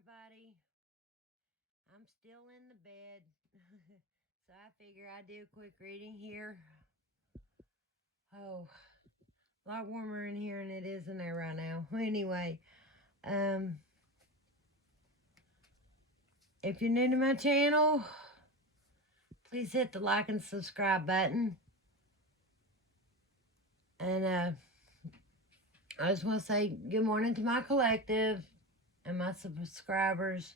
everybody. I'm still in the bed, so I figure I'd do a quick reading here. Oh, a lot warmer in here than it is in there right now. Anyway, um, if you're new to my channel, please hit the like and subscribe button. And I just want to say good morning to my collective and my subscribers.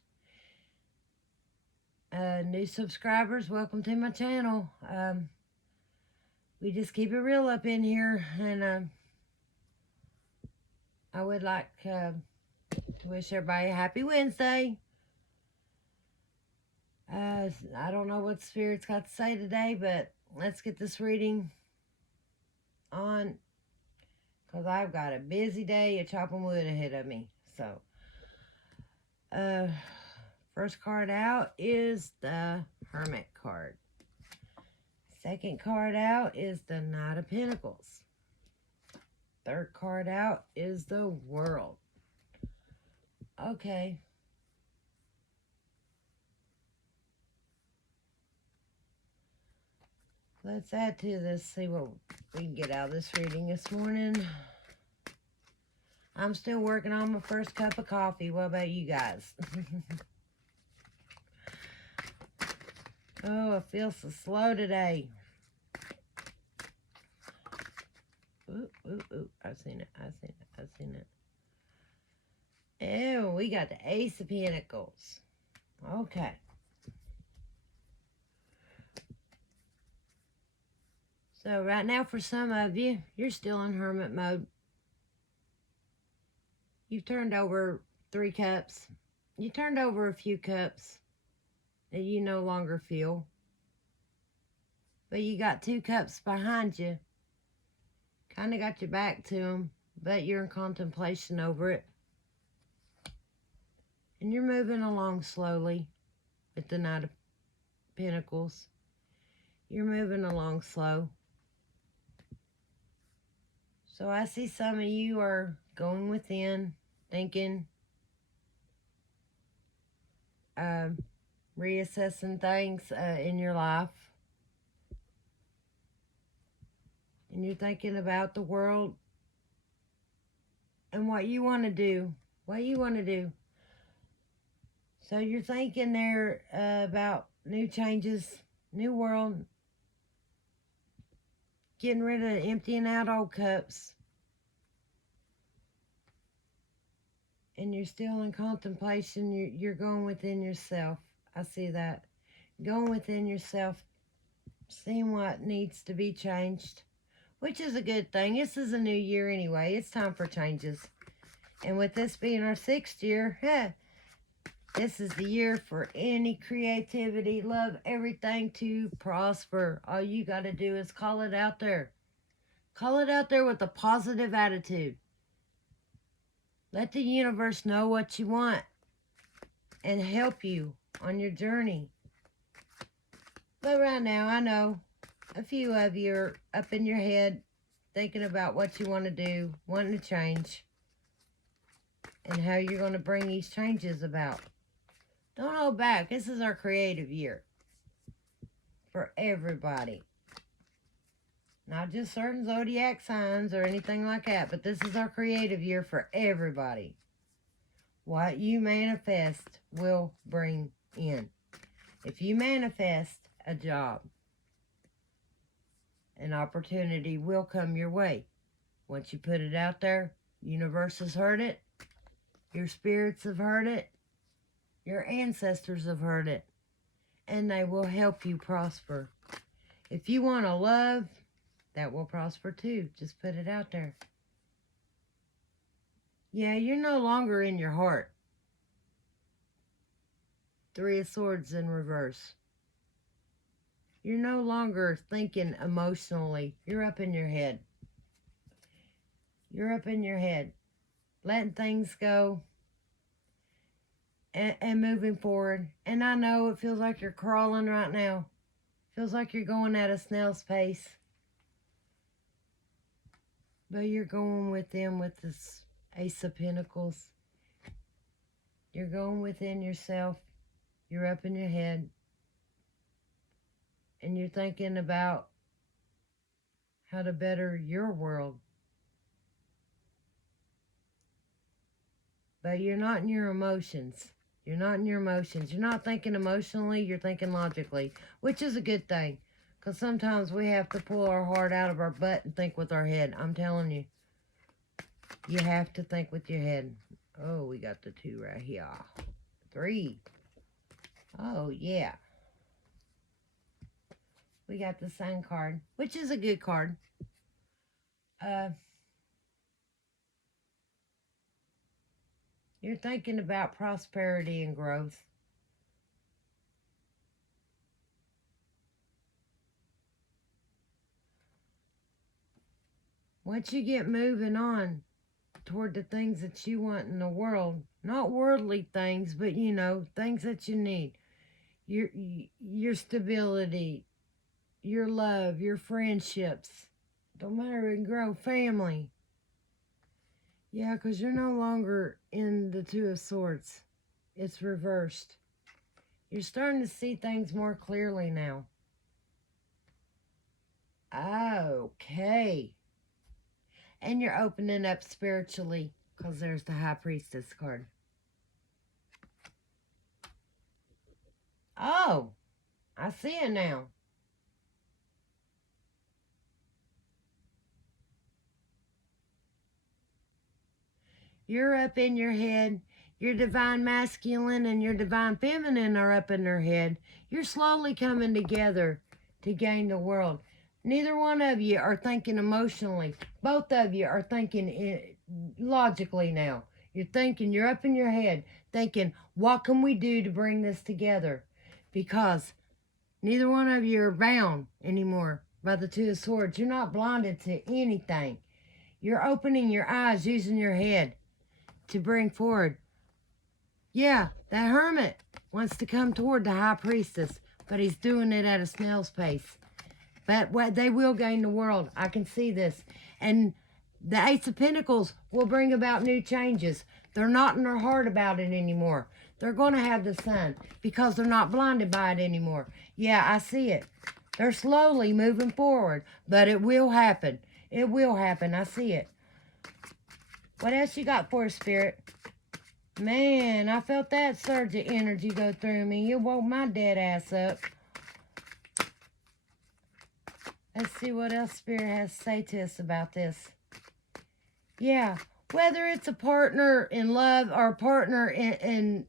New subscribers, welcome to my channel. We just keep it real up in here, and I would like to wish everybody a happy Wednesday. I don't know what Spirit's got to say today, but let's get this reading on, because I've got a busy day of chopping wood ahead of me. So, first card out is the Hermit card. Second card out is the Knight of Pentacles. Third card out is the World. Okay. Let's add to this, see what we can get out of this reading this morning. I'm still working on my first cup of coffee. What about you guys? Oh, I feel so slow today. Ooh, ooh, ooh. I've seen it. I've seen it. Oh, we got the Ace of Pentacles. Okay. So right now for some of you, you're still in hermit mode. You've turned over 3 cups. You turned over a few cups that you no longer feel. But you got 2 cups behind you. Kind of got your back to them, but you're in contemplation over it. And you're moving along slowly with the Knight of Pentacles. You're moving along slow. So I see some of you are going within, thinking, reassessing things in your life. And you're thinking about the world and what you want to do. What you want to do. So you're thinking there about new changes, new world, getting rid of emptying out old cups. And you're still in contemplation. You're going within yourself. I see that. Going within yourself, seeing what needs to be changed, which is a good thing. This is a new year anyway. It's time for changes. And with this being our 6th year, this is the year for any creativity, love, everything to prosper. All you got to do is call it out there. Call it out there with a positive attitude. Let the universe know what you want and help you on your journey. But right now, I know a few of you are up in your head thinking about what you want to do, wanting to change, and how you're going to bring these changes about. Don't hold back. This is our creative year for everybody. Not just certain zodiac signs or anything like that, but this is our creative year for everybody. What you manifest will bring in. If you manifest a job, an opportunity will come your way. Once you put it out there, universe has heard it, your spirits have heard it, your ancestors have heard it, and they will help you prosper. If you want to love, that will prosper too. Just put it out there. Yeah, you're no longer in your heart. 3 of Swords in reverse. You're no longer thinking emotionally. You're up in your head. You're up in your head. Letting things go. And moving forward. And I know it feels like you're crawling right now. Feels like you're going at a snail's pace. But you're going with them with this Ace of Pentacles. You're going within yourself. You're up in your head. And you're thinking about how to better your world. But you're not in your emotions. You're not in your emotions. You're not thinking emotionally. You're thinking logically, which is a good thing. Because sometimes we have to pull our heart out of our butt and think with our head. I'm telling you. You have to think with your head. Oh, we got the 2 right here. 3. Oh, yeah. We got the Sun card, which is a good card. You're thinking about prosperity and growth. Once you get moving on toward the things that you want in the world, not worldly things, but, you know, things that you need. Your stability, your love, your friendships. Don't matter, and grow family. Yeah, because you're no longer in the 2 of Swords. It's reversed. You're starting to see things more clearly now. Okay. And you're opening up spiritually because there's the High Priestess card. Oh, I see it now. You're up in your head. Your divine masculine and your divine feminine are up in their head. You're slowly coming together to gain the world. Neither one of you are thinking emotionally. Both of you are thinking logically now. You're thinking, you're up in your head, thinking, what can we do to bring this together? Because neither one of you are bound anymore by the 2 of Swords. You're not blinded to anything. You're opening your eyes using your head to bring forward. Yeah, that Hermit wants to come toward the High Priestess, but he's doing it at a snail's pace. But they will gain the world. I can see this. And the Ace of Pentacles will bring about new changes. They're not in their heart about it anymore. They're going to have the Sun because they're not blinded by it anymore. Yeah, I see it. They're slowly moving forward, but it will happen. It will happen. I see it. What else you got for us, Spirit? Man, I felt that surge of energy go through me. You woke my dead ass up. Let's see what else Spirit has to say to us about this. Yeah, whether it's a partner in love or a partner in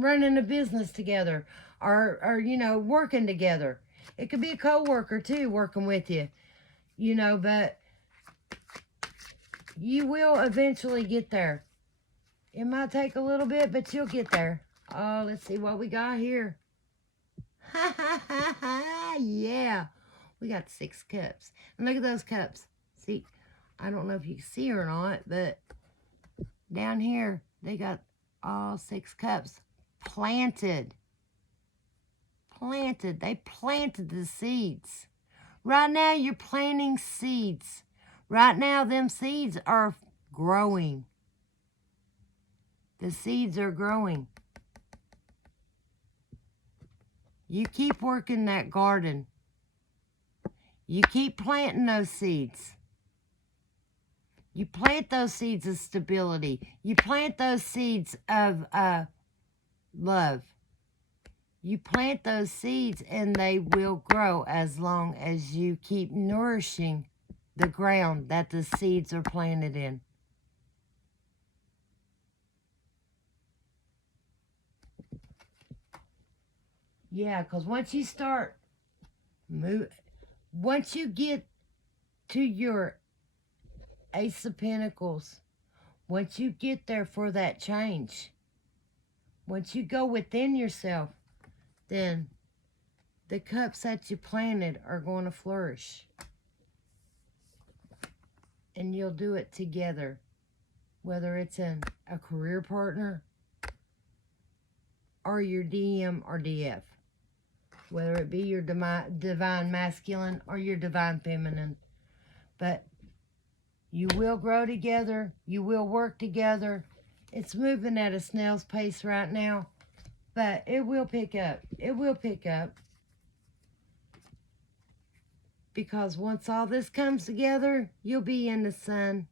running a business together or, you know, working together. It could be a co-worker, too, working with you. You know, but you will eventually get there. It might take a little bit, but you'll get there. Oh, let's see what we got here. Ha, ha, ha, ha, yeah. We got 6 cups. And look at those cups. See, I don't know if you can see or not, but down here, they got all 6 cups planted. Planted. They planted the seeds. Right now, you're planting seeds. Right now, them seeds are growing. The seeds are growing. You keep working that garden. You keep planting those seeds. You plant those seeds of stability. You plant those seeds of love. You plant those seeds and they will grow as long as you keep nourishing the ground that the seeds are planted in. Yeah, because once you start once you get to your Ace of Pentacles, once you get there for that change, once you go within yourself, then the cups that you planted are going to flourish. And you'll do it together, whether it's in a career partner or your DM or DF, whether it be your divine masculine or your divine feminine. But you will grow together, you will work together, It's moving at a snail's pace right now, but it will pick up. It will pick up. Because once all this comes together, you'll be in the sun.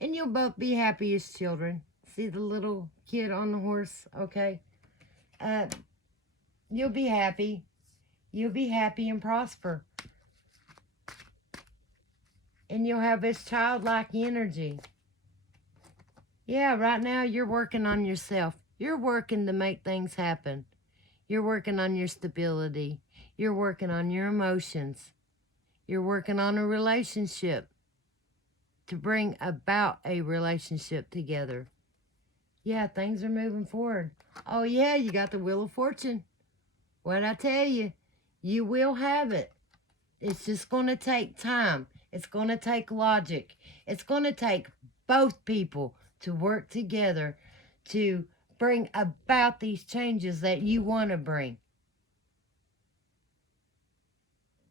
And you'll both be happy as children. See the little kid on the horse? Okay. You'll be happy. You'll be happy and prosper. And you'll have this childlike energy. Yeah, right now you're working on yourself. You're working to make things happen. You're working on your stability. You're working on your emotions. You're working on a relationship to bring about a relationship together. Yeah, things are moving forward. Oh, yeah, you got the Wheel of Fortune. What'd I tell you? You will have it. It's just going to take time. It's going to take logic. It's going to take both people to work together to bring about these changes that you want to bring.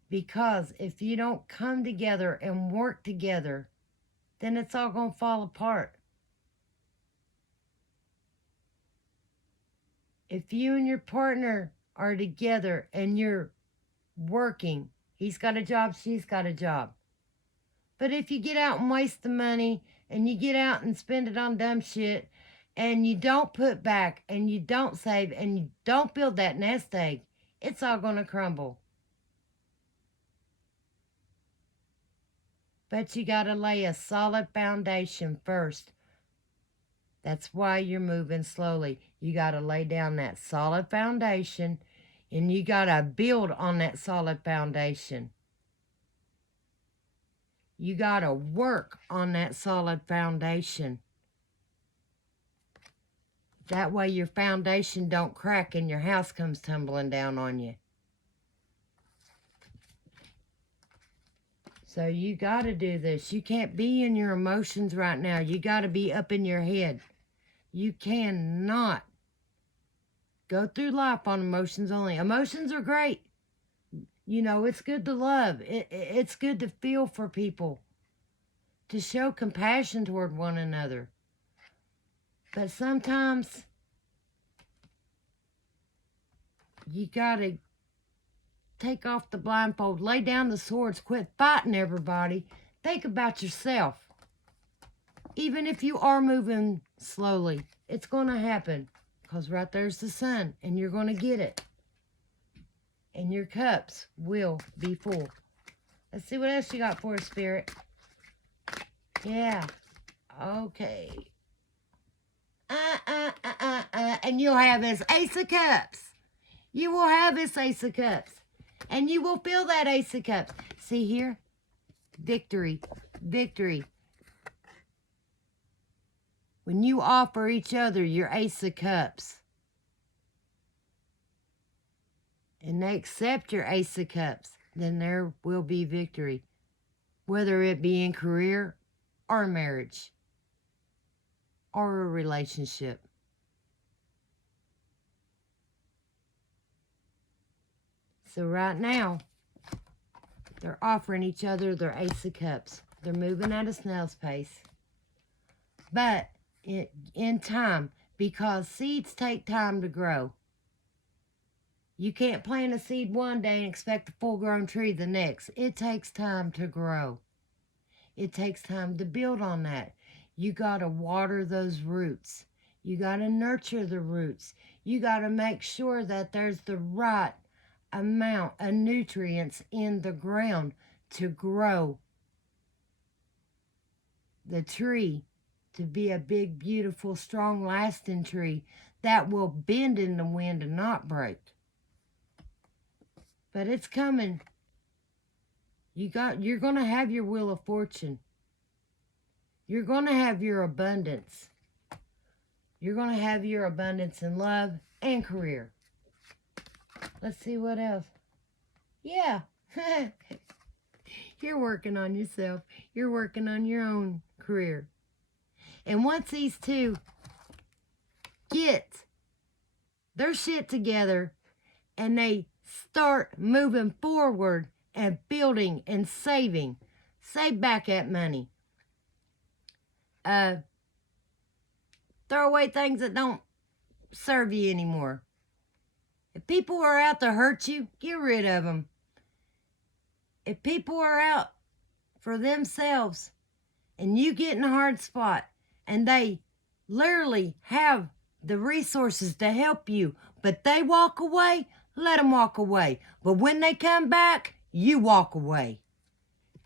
Because if you don't come together and work together, then it's all going to fall apart. If you and your partner are together and you're working, he's got a job, she's got a job. But if you get out and waste the money and you get out and spend it on dumb shit and you don't put back and you don't save and you don't build that nest egg, it's all going to crumble. But you got to lay a solid foundation first. That's why you're moving slowly. You got to lay down that solid foundation and you got to build on that solid foundation. You got to work on that solid foundation. That way your foundation don't crack and your house comes tumbling down on you. So you got to do this. You can't be in your emotions right now. You got to be up in your head. You cannot go through life on emotions only. Emotions are great. You know, it's good to love. It's good to feel for people, to show compassion toward one another. But sometimes you got to take off the blindfold, lay down the swords, quit fighting everybody. Think about yourself. Even if you are moving slowly, it's going to happen. Because right there's the sun, and you're going to get it. And your cups will be full. Let's see what else you got for us, Spirit. Yeah. Okay. And you'll have this Ace of Cups. You will have this Ace of Cups. And you will feel that Ace of Cups. See here? Victory. Victory. When you offer each other your Ace of Cups, and they accept your Ace of Cups, then there will be victory. Whether it be in career or marriage or a relationship. So right now, they're offering each other their Ace of Cups. They're moving at a snail's pace. But in time, because seeds take time to grow. You can't plant a seed one day and expect a full-grown tree the next. It takes time to grow. It takes time to build on that. You got to water those roots. You got to nurture the roots. You got to make sure that there's the right amount of nutrients in the ground to grow the tree to be a big, beautiful, strong, lasting tree that will bend in the wind and not break. But it's coming. You're going to have your Wheel of Fortune. You're going to have your abundance. You're going to have your abundance in love and career. Let's see what else. Yeah. You're working on yourself. You're working on your own career. And once these two get their shit together and they start moving forward and building and saving, save back that money. Throw away things that don't serve you anymore. If people are out to hurt you, get rid of them. If people are out for themselves and you get in a hard spot and they literally have the resources to help you, but they walk away, let them walk away. But when they come back, you walk away.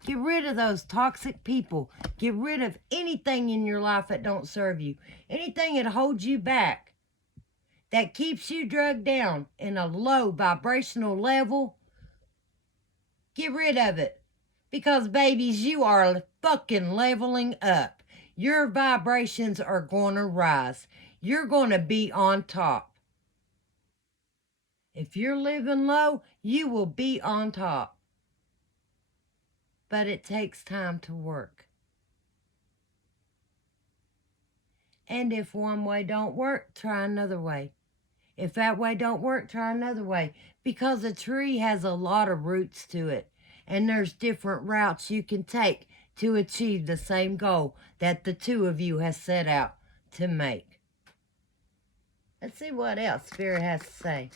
Get rid of those toxic people. Get rid of anything in your life that don't serve you. Anything that holds you back, that keeps you drugged down in a low vibrational level. Get rid of it. Because, babies, you are fucking leveling up. Your vibrations are going to rise. You're going to be on top. If you're living low, you will be on top. But it takes time to work. And if one way don't work, try another way. If that way don't work, try another way. Because a tree has a lot of roots to it. And there's different routes you can take to achieve the same goal that the two of you has set out to make. Let's see what else Spirit has to say.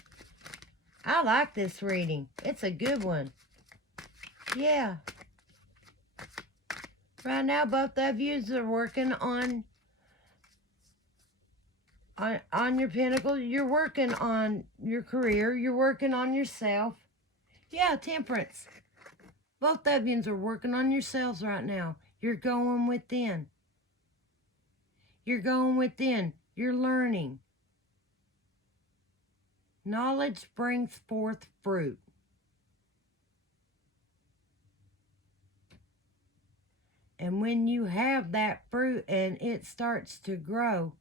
I like this reading. It's a good one. Yeah. Right now, both of you are working on your pinnacle. You're working on your career. You're working on yourself. Yeah, Temperance. Both of you are working on yourselves right now. You're going within. You're going within. You're learning. Knowledge brings forth fruit. And when you have that fruit and it starts to grow,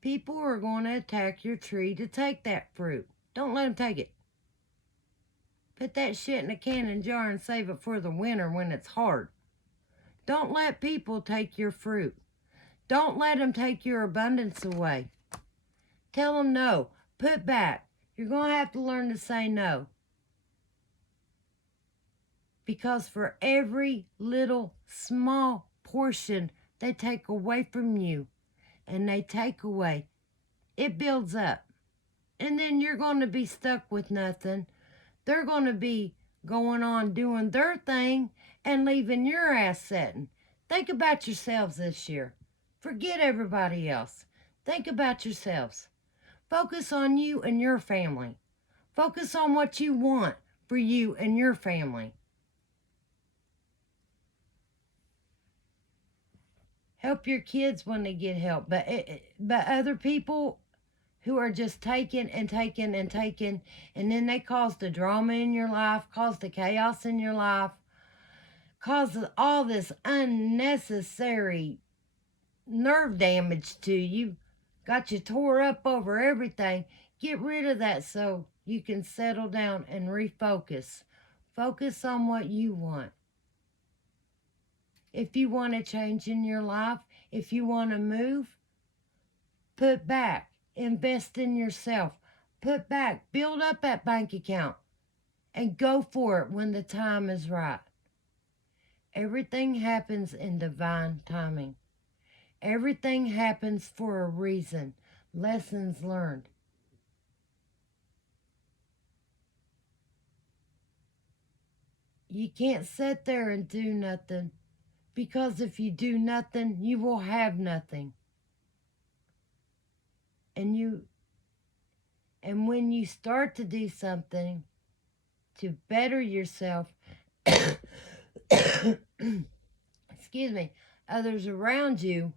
people are going to attack your tree to take that fruit. Don't let them take it. Put that shit in a canning jar and save it for the winter when it's hard. Don't let people take your fruit. Don't let them take your abundance away. Tell them no. Put back. You're going to have to learn to say no. Because for every little small portion they take away from you and they take away, it builds up. And then you're going to be stuck with nothing. They're going to be going on doing their thing and leaving your ass sitting. Think about yourselves this year. Forget everybody else. Think about yourselves. Focus on you and your family. Focus on what you want for you and your family. Help your kids when they get help. But other people who are just taking and taking and taking, and then they cause the drama in your life, cause the chaos in your life, cause all this unnecessary nerve damage to you, got you tore up over everything. Get rid of that so you can settle down and refocus. Focus on what you want. If you want a change in your life, if you want to move, put back. Invest in yourself. Put back. Build up that bank account. And go for it when the time is right. Everything happens in divine timing. Everything happens for a reason. Lessons learned. You can't sit there and do nothing. Because if you do nothing, you will have nothing. And when you start to do something to better yourself, excuse me, others around you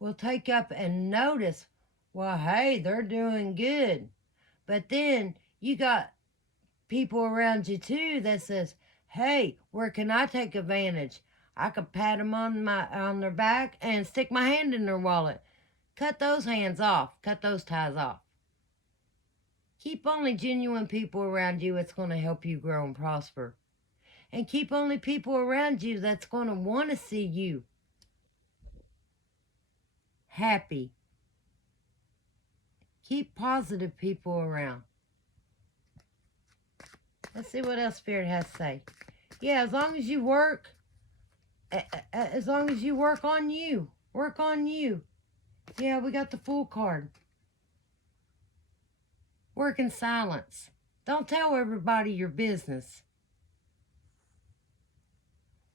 will take up and notice, well, hey, they're doing good. But then you got people around you too that says, hey, where can I take advantage? I could pat them on their back and stick my hand in their wallet. Cut those hands off. Cut those ties off. Keep only genuine people around you that's going to help you grow and prosper. And keep only people around you that's going to want to see you happy. Keep positive people around. Let's see what else Spirit has to say. Yeah, as long as you work on you, Work on you. Yeah, we got the Fool card. Work in silence. Don't tell everybody your business.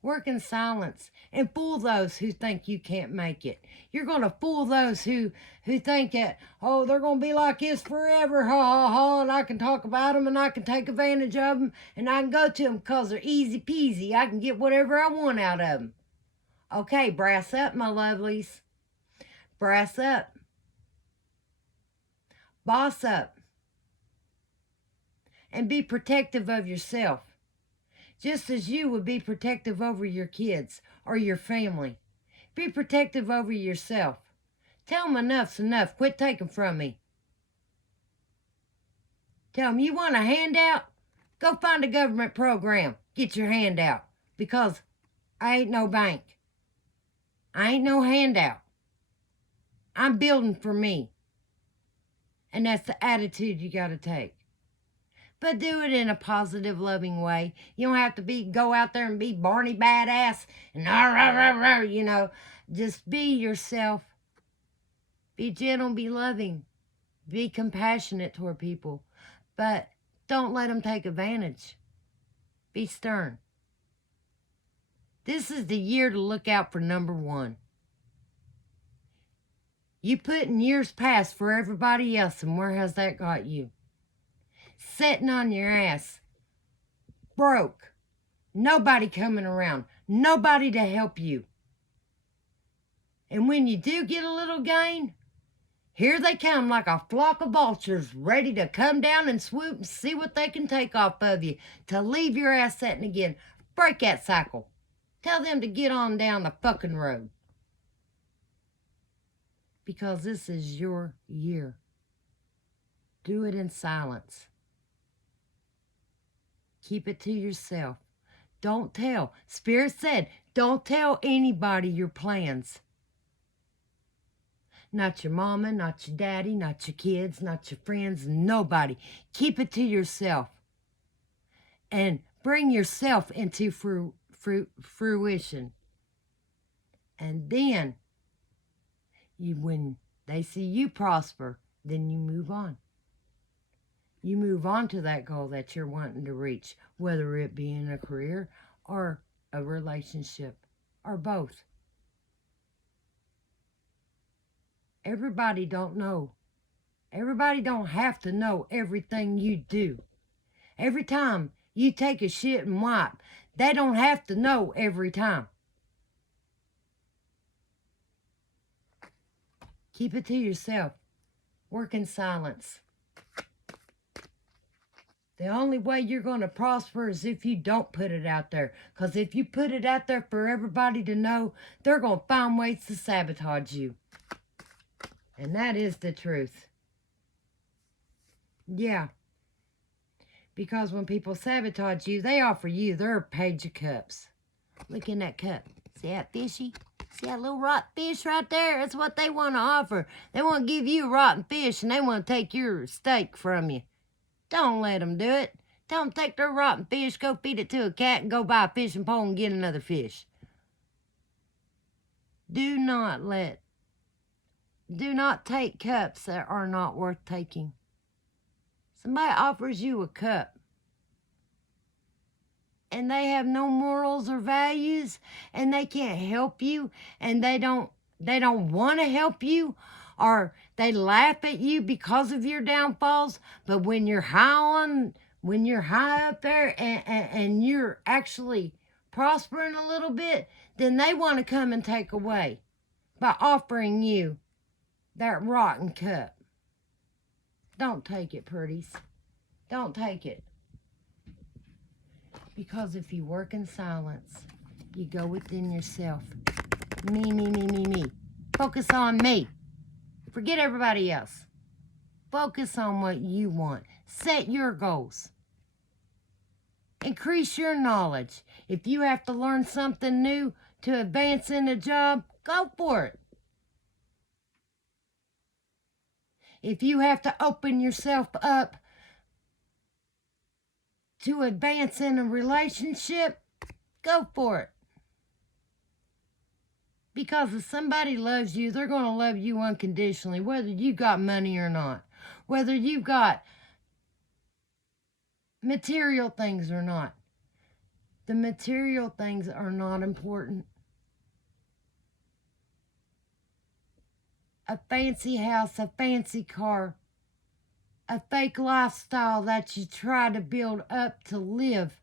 Work in silence and fool those who think you can't make it. You're going to fool those who think that, oh, they're going to be like this forever, ha, ha, ha, and I can talk about them and I can take advantage of them and I can go to them because they're easy peasy. I can get whatever I want out of them. Okay, brass up, my lovelies. Brass up. Boss up. And be protective of yourself. Just as you would be protective over your kids or your family. Be protective over yourself. Tell them enough's enough. Quit taking from me. Tell them you want a handout? Go find a government program. Get your handout. Because I ain't no bank. I ain't no handout. I'm building for me. And that's the attitude you got to take. But do it in a positive, loving way. You don't have to go out there and be Barney badass and you know. Just be yourself. Be gentle, be loving. Be compassionate toward people. But don't let them take advantage. Be stern. This is the year to look out for number one. You put in years past for everybody else, and where has that got you? Sitting on your ass. Broke. Nobody coming around. Nobody to help you. And when you do get a little gain, here they come like a flock of vultures ready to come down and swoop and see what they can take off of you to leave your ass setting again. Break that cycle. Tell them to get on down the fucking road. Because this is your year. Do it in silence. Keep it to yourself. Don't tell. Spirit said, don't tell anybody your plans. Not your mama, not your daddy, not your kids, not your friends, nobody. Keep it to yourself. And bring yourself into fruition. And then, when they see you prosper, then you move on. You move on to that goal that you're wanting to reach, whether it be in a career or a relationship or both. Everybody don't know. Everybody don't have to know everything you do. Every time you take a shit and wipe, they don't have to know every time. Keep it to yourself. Work in silence. The only way you're going to prosper is if you don't put it out there. Because if you put it out there for everybody to know, they're going to find ways to sabotage you. And that is the truth. Yeah. Because when people sabotage you, they offer you their page of cups. Look in that cup. See that fishy? See that little rotten fish right there? That's what they want to offer. They want to give you rotten fish and they want to take your steak from you. Don't let them do it. Tell them to take their rotten fish, go feed it to a cat, and go buy a fishing pole and get another fish. Do not take cups that are not worth taking. Somebody offers you a cup and they have no morals or values and they can't help you and they don't want to help you, or they laugh at you because of your downfalls. But when you're high up there and you're actually prospering a little bit, then they want to come and take away by offering you that rotten cup. Don't take it, pretties. Don't take it. Because if you work in silence, you go within yourself. Me, me, me, me, me. Focus on me. Forget everybody else. Focus on what you want. Set your goals. Increase your knowledge. If you have to learn something new to advance in a job, go for it. If you have to open yourself up to advance in a relationship, go for it. Because if somebody loves you, they're going to love you unconditionally, whether you got money or not, whether you've got material things or not. The material things are not important. A fancy house, a fancy car, a fake lifestyle that you try to build up to live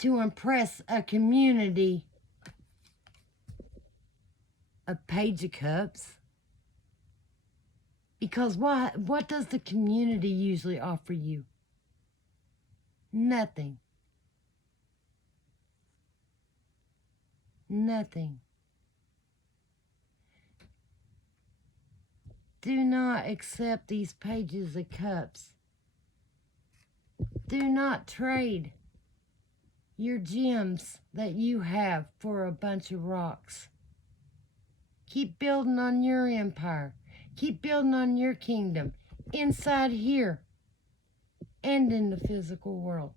to impress a community. A page of cups. Because what does the community usually offer you? Nothing. Nothing. Do not accept these pages of cups. Do not trade your gems that you have for a bunch of rocks. Keep building on your empire. Keep building on your kingdom inside here and in the physical world.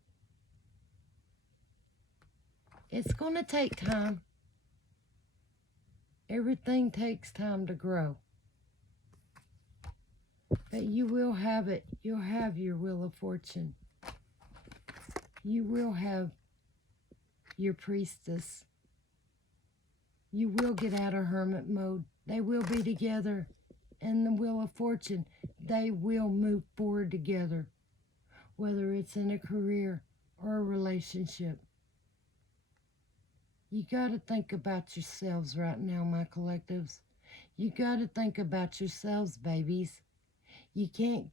It's going to take time. Everything takes time to grow. But you will have it. You'll have your wheel of fortune. You will have your priestess. You will get out of hermit mode. They will be together. And the wheel of fortune, they will move forward together. Whether it's in a career or a relationship. You got to think about yourselves right now, my collectives. You got to think about yourselves, babies. You can't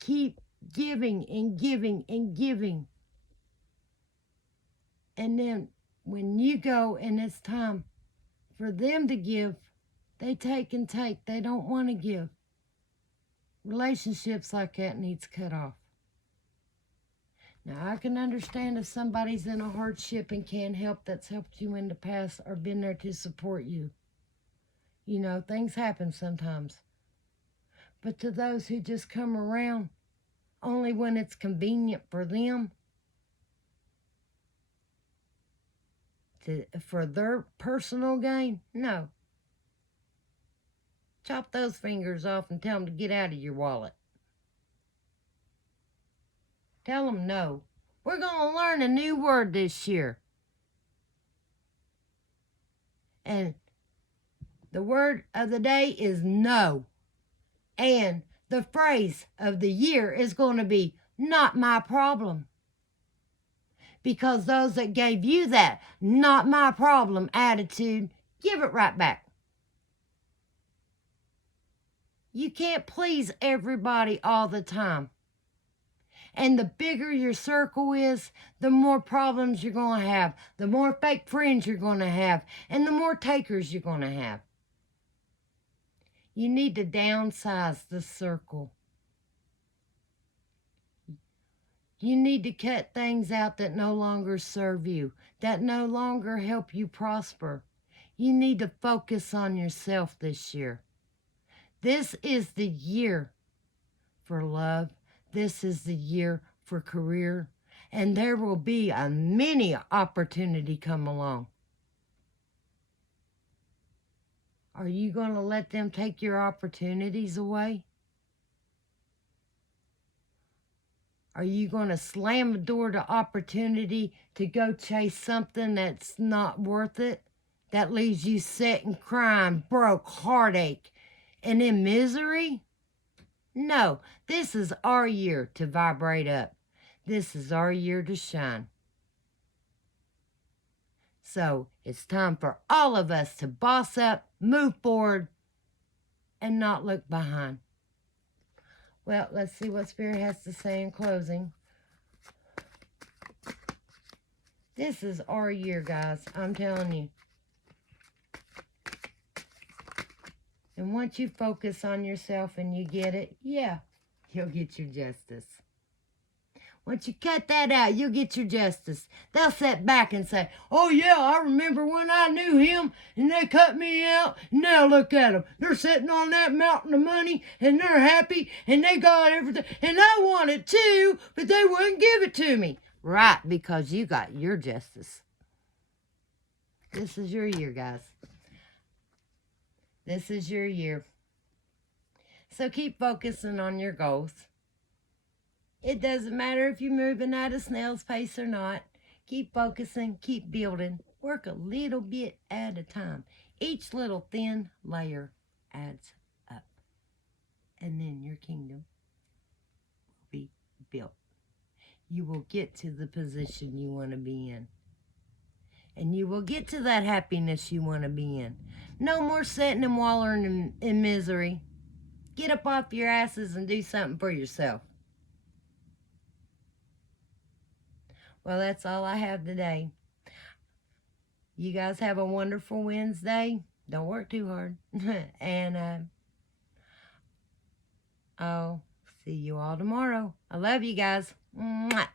keep giving and giving and giving. And then when you go and it's time for them to give, they take and take. They don't want to give. Relationships like that needs cut off. Now, I can understand if somebody's in a hardship and can't help that's helped you in the past or been there to support you. You know, things happen sometimes. But to those who just come around only when it's convenient for them, for their personal gain, no. Chop those fingers off and tell them to get out of your wallet. Tell them no. We're going to learn a new word this year. And the word of the day is no. And the phrase of the year is going to be, not my problem. Because those that gave you that not my problem attitude, give it right back. You can't please everybody all the time. And the bigger your circle is, the more problems you're going to have, the more fake friends you're going to have, and the more takers you're going to have. You need to downsize the circle. You need to cut things out that no longer serve you, that no longer help you prosper. You need to focus on yourself this year. This is the year for love. This is the year for career. And there will be a many opportunity come along. Are you going to let them take your opportunities away? Are you going to slam the door to opportunity to go chase something that's not worth it? That leaves you sitting, crying, broke, heartache, and in misery? No, this is our year to vibrate up. This is our year to shine. So it's time for all of us to boss up, move forward, and not look behind. Well, let's see what Spirit has to say in closing. This is our year, guys. I'm telling you. And once you focus on yourself and you get it, yeah, you'll get your justice. Once you cut that out, you'll get your justice. They'll sit back and say, oh yeah, I remember when I knew him and they cut me out. Now look at them. They're sitting on that mountain of money and they're happy and they got everything. And I want it too, but they wouldn't give it to me. Right, because you got your justice. This is your year, guys. This is your year. So keep focusing on your goals. It doesn't matter if you're moving at a snail's pace or not. Keep focusing, keep building. Work a little bit at a time. Each little thin layer adds up. And then your kingdom will be built. You will get to the position you want to be in. And you will get to that happiness you want to be in. No more sitting and wallowing in misery. Get up off your asses and do something for yourself. Well, that's all I have today. You guys have a wonderful Wednesday. Don't work too hard. And I'll see you all tomorrow. I love you guys. Mwah.